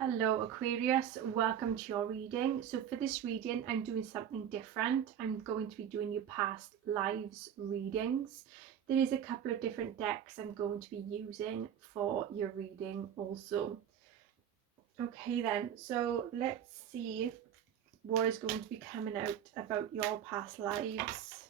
Hello Aquarius, welcome to your reading. So for this reading, I'm doing something different. I'm going to be doing your past lives readings. There is a couple of different decks I'm going to be using for your reading also. Okay then, so let's see what is going to be coming out about your past lives.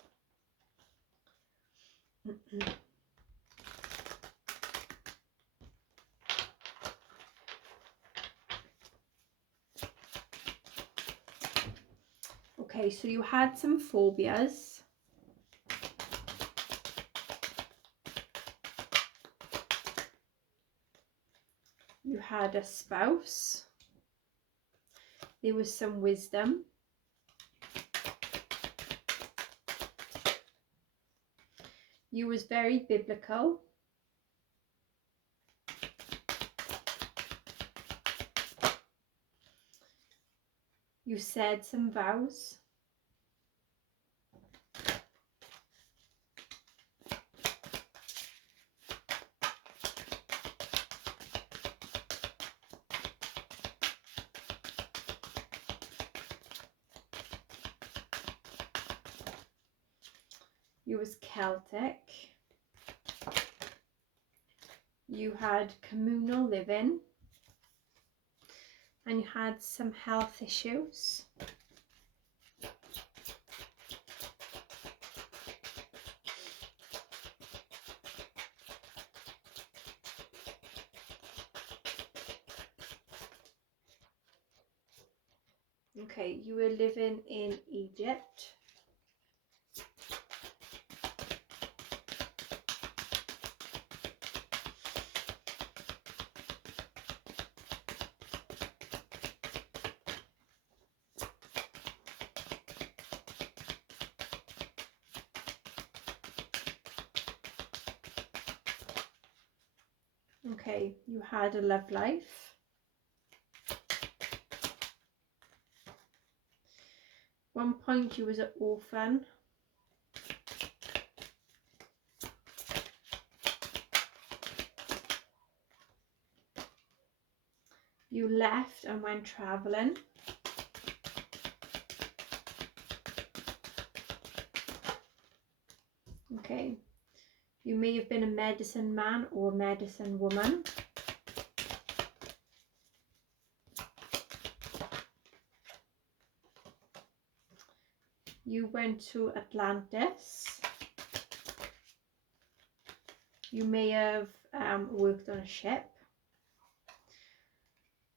Okay, so you had some phobias. You had a spouse. There was some wisdom. You was very biblical. You said some vows. You was Celtic. You had communal living. And you had some health issues. Okay, you were living in Egypt. Okay, you had a love life. One point you was an orphan. You left and went traveling. Okay, you may have been a medicine man or medicine woman. You went to Atlantis. You may have worked on a ship.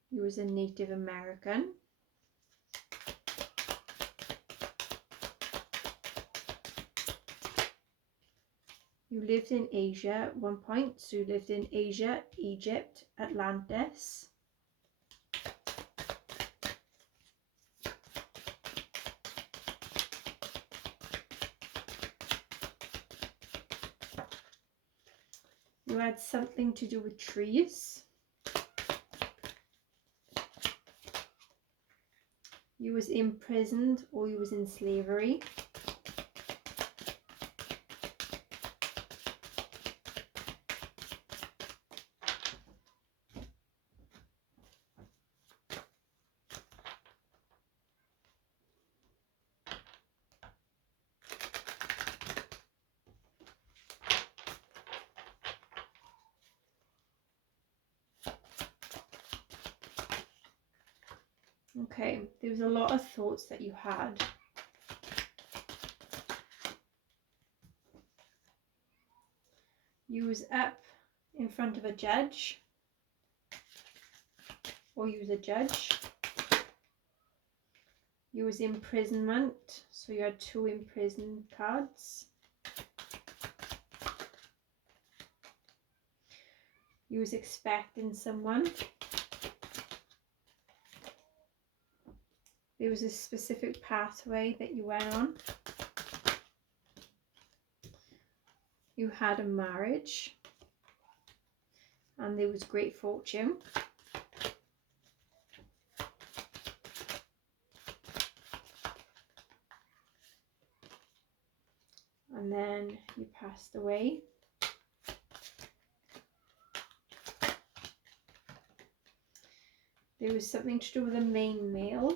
You was a Native American. You lived in Asia at one point. So you lived in Asia, Egypt, Atlantis. You had something to do with trees. You was imprisoned or you was in slavery. Okay, there was a lot of thoughts that you had. You was up in front of a judge, or you was a judge. You was imprisonment, so you had 2 imprisoned cards. You was expecting someone. There was a specific pathway that you went on. You had a marriage. And there was great fortune. And then you passed away. There was something to do with a main male.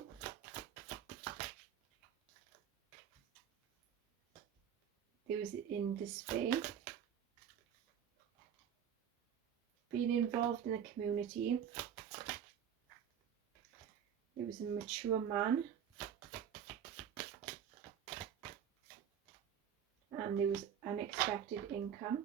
There was in despair. Being involved in the community. There was a mature man. And there was unexpected income.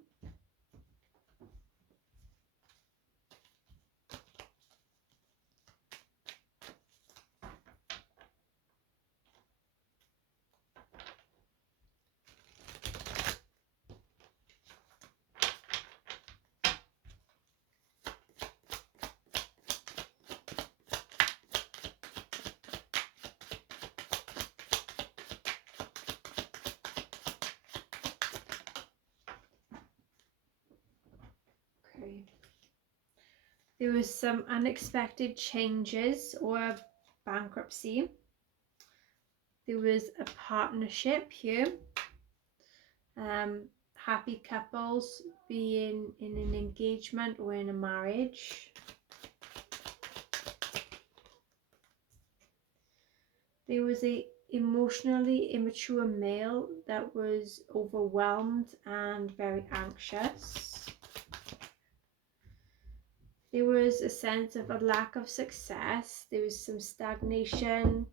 Okay. There was some unexpected changes or bankruptcy. There was a partnership here. Happy couples being in an engagement or in a marriage. There was a emotionally immature male that was overwhelmed and very anxious. There was a sense of a lack of success. There was some stagnation,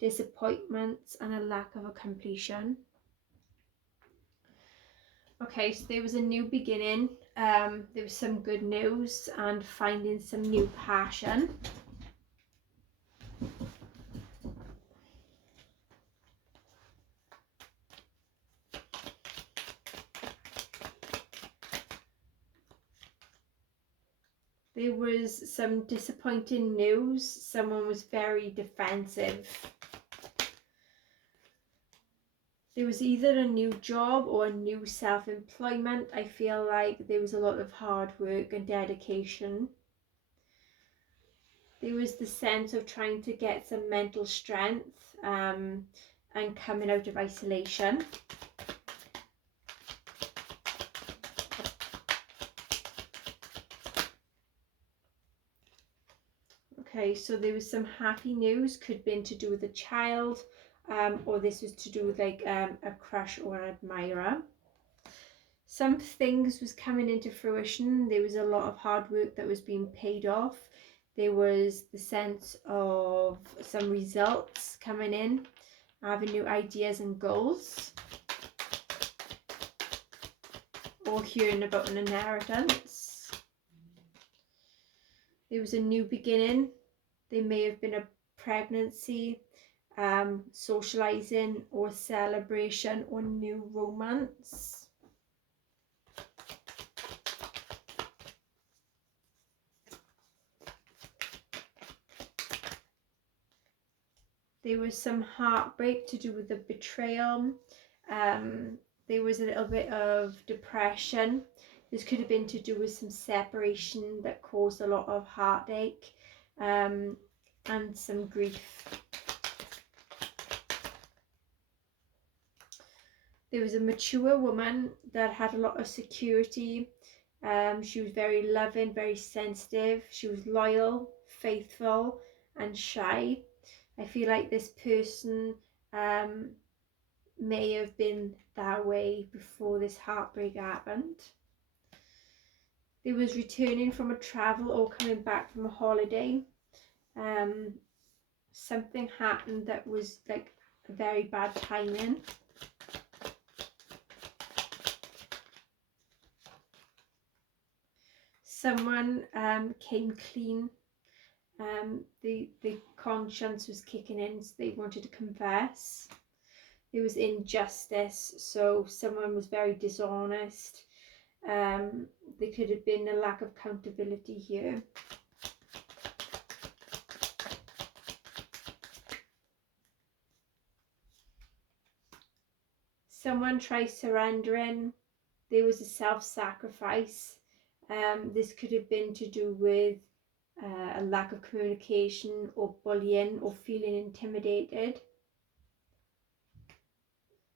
disappointments, and a lack of a completion. Okay, so there was a new beginning. There was some good news and finding some new passion. There was some disappointing news. Someone was very defensive. There was either a new job or a new self-employment. I feel like there was a lot of hard work and dedication. There was the sense of trying to get some mental strength and coming out of isolation. Okay, so there was some happy news, could have been to do with a child, or this was to do with like a crush or an admirer. Some things was coming into fruition. There was a lot of hard work that was being paid off. There was the sense of some results coming in, having new ideas and goals, or hearing about an inheritance. There was a new beginning. There may have been a pregnancy, socializing or celebration or new romance. There was some heartbreak to do with the betrayal. There was a little bit of depression. This could have been to do with some separation that caused a lot of heartache and some grief. There was a mature woman that had a lot of security. She was very loving, very sensitive. She was loyal, faithful, and shy. I feel like this person may have been that way before this heartbreak happened. There was returning from a travel or coming back from a holiday. Something happened that was like a very bad timing. Someone came clean. The conscience was kicking in, so they wanted to confess. There was injustice, so someone was very dishonest. There could have been a lack of accountability here. Someone tried surrendering. There was a self-sacrifice. This could have been to do with a lack of communication or bullying or feeling intimidated.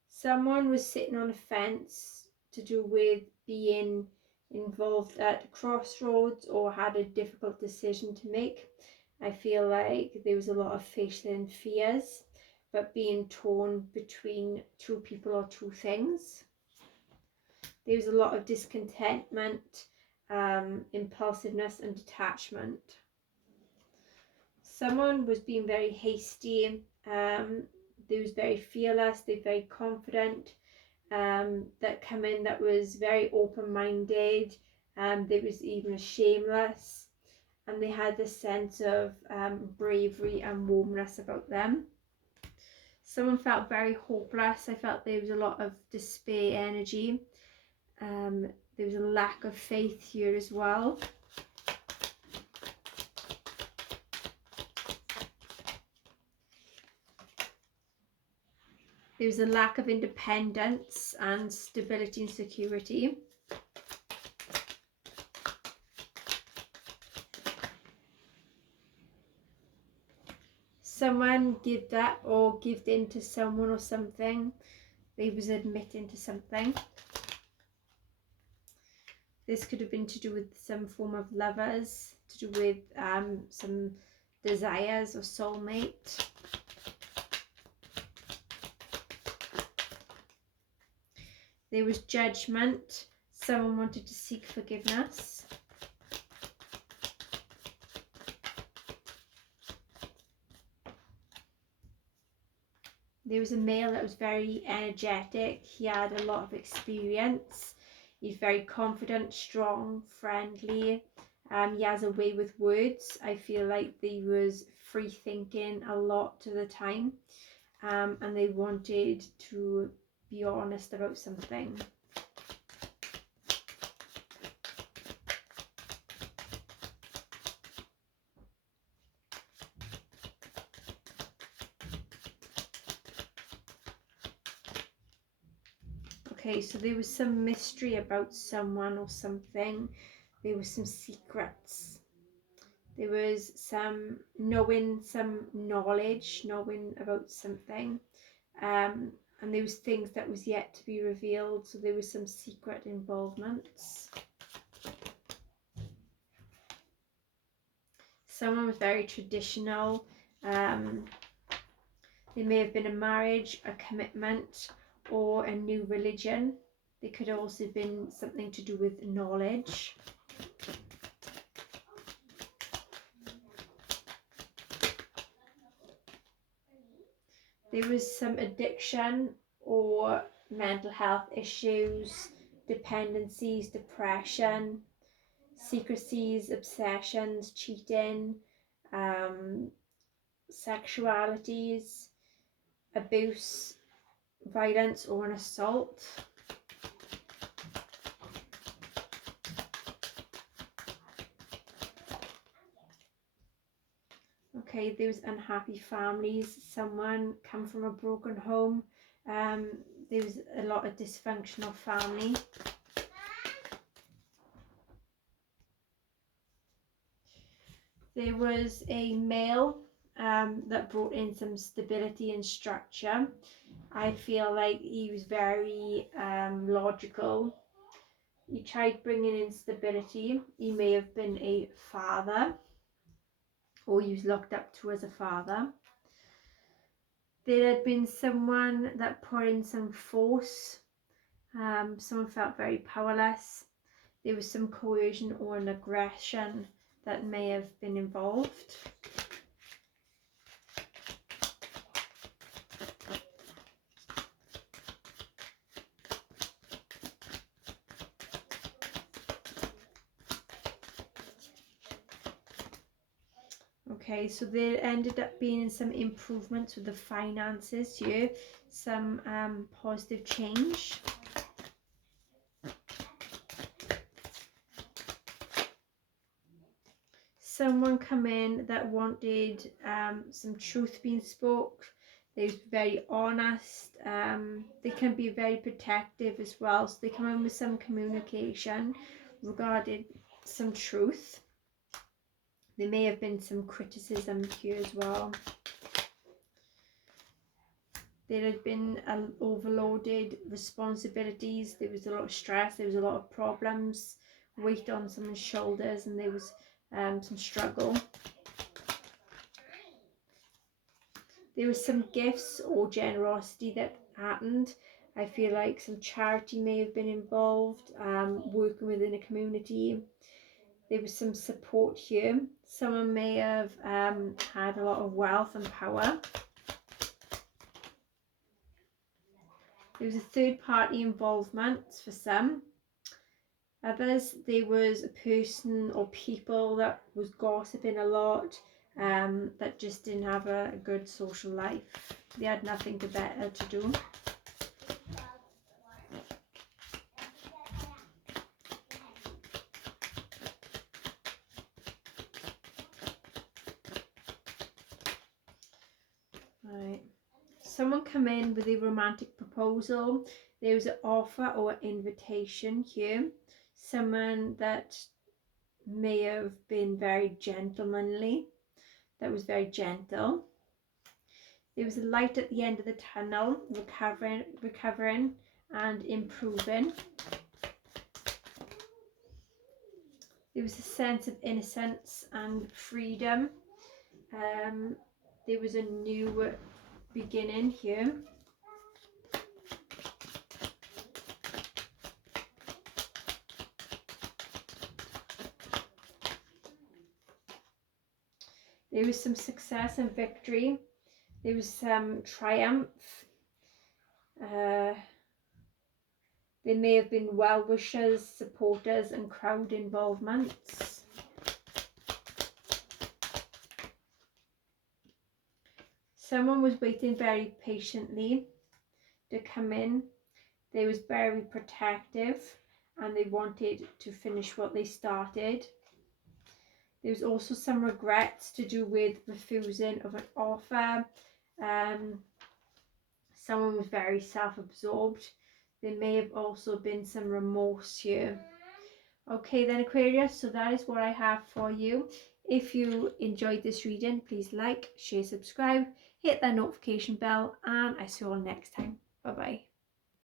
Someone was sitting on a fence to do with being involved at a crossroads or had a difficult decision to make. I feel like there was a lot of facing fears, but being torn between two people or two things. There was a lot of discontentment, impulsiveness and detachment. Someone was being very hasty, they was very fearless, they're very confident, that come in that was very open-minded, they was even shameless, and they had this sense of bravery and warmness about them. Someone felt very hopeless. I felt there was a lot of despair energy. There was a lack of faith here as well. There was a lack of independence and stability and security. Someone gave up or gave in to someone or something. They was admitting to something. This could have been to do with some form of lovers, to do with some desires or soulmate. There was judgment. Someone wanted to seek forgiveness. There was a male that was very energetic. He had a lot of experience. He's very confident, strong, friendly. He has a way with words. I feel like he was free thinking a lot of the time, and they wanted to be honest about something. Okay, so there was some mystery about someone or something. There were some secrets. There was some knowledge, knowing about something. And there was things that was yet to be revealed. So there was some secret involvements. Someone was very traditional. There may have been a marriage, a commitment, or a new religion. There could have also been something to do with knowledge. There was some addiction or mental health issues, dependencies, depression, secrecies, obsessions, cheating, sexualities, abuse, violence or an assault. Okay, there was unhappy families. Someone come from a broken home. There was a lot of dysfunctional family. There was a male that brought in some stability and structure. I feel like he was very logical. He tried bringing in stability. He may have been a father, or he was looked up to as a father. There had been someone that put in some force. Someone felt very powerless. There was some coercion or an aggression that may have been involved. Okay, so there ended up being some improvements with the finances here, some positive change. Someone come in that wanted some truth being spoke. They was very honest. They can be very protective as well, so they come in with some communication regarding some truth. There may have been some criticism here as well. There had been overloaded responsibilities. There was a lot of stress. There was a lot of problems, weight on someone's shoulders, and there was some struggle. There was some gifts or generosity that happened. I feel like some charity may have been involved, working within a community. There was some support here. Someone may have had a lot of wealth and power. There was a third party involvement for some. Others, there was a person or people that was gossiping a lot, that just didn't have a good social life. They had nothing better to do. Right. Someone come in with a romantic proposal. There was an offer or invitation here. Someone that may have been very gentlemanly, that was very gentle. There was a light at the end of the tunnel, recovering and improving. There was a sense of innocence and freedom. There was a new beginning here. There was some success and victory. There was some triumph. There may have been well-wishers, supporters and crowd involvements. Someone was waiting very patiently to come in. They was very protective and they wanted to finish what they started. There was also some regrets to do with refusing of an offer. Someone was very self-absorbed. There may have also been some remorse here. Okay then, Aquarius, so that is what I have for you. If you enjoyed this reading, please like, share, subscribe, hit that notification bell, and I see you all next time. Bye bye.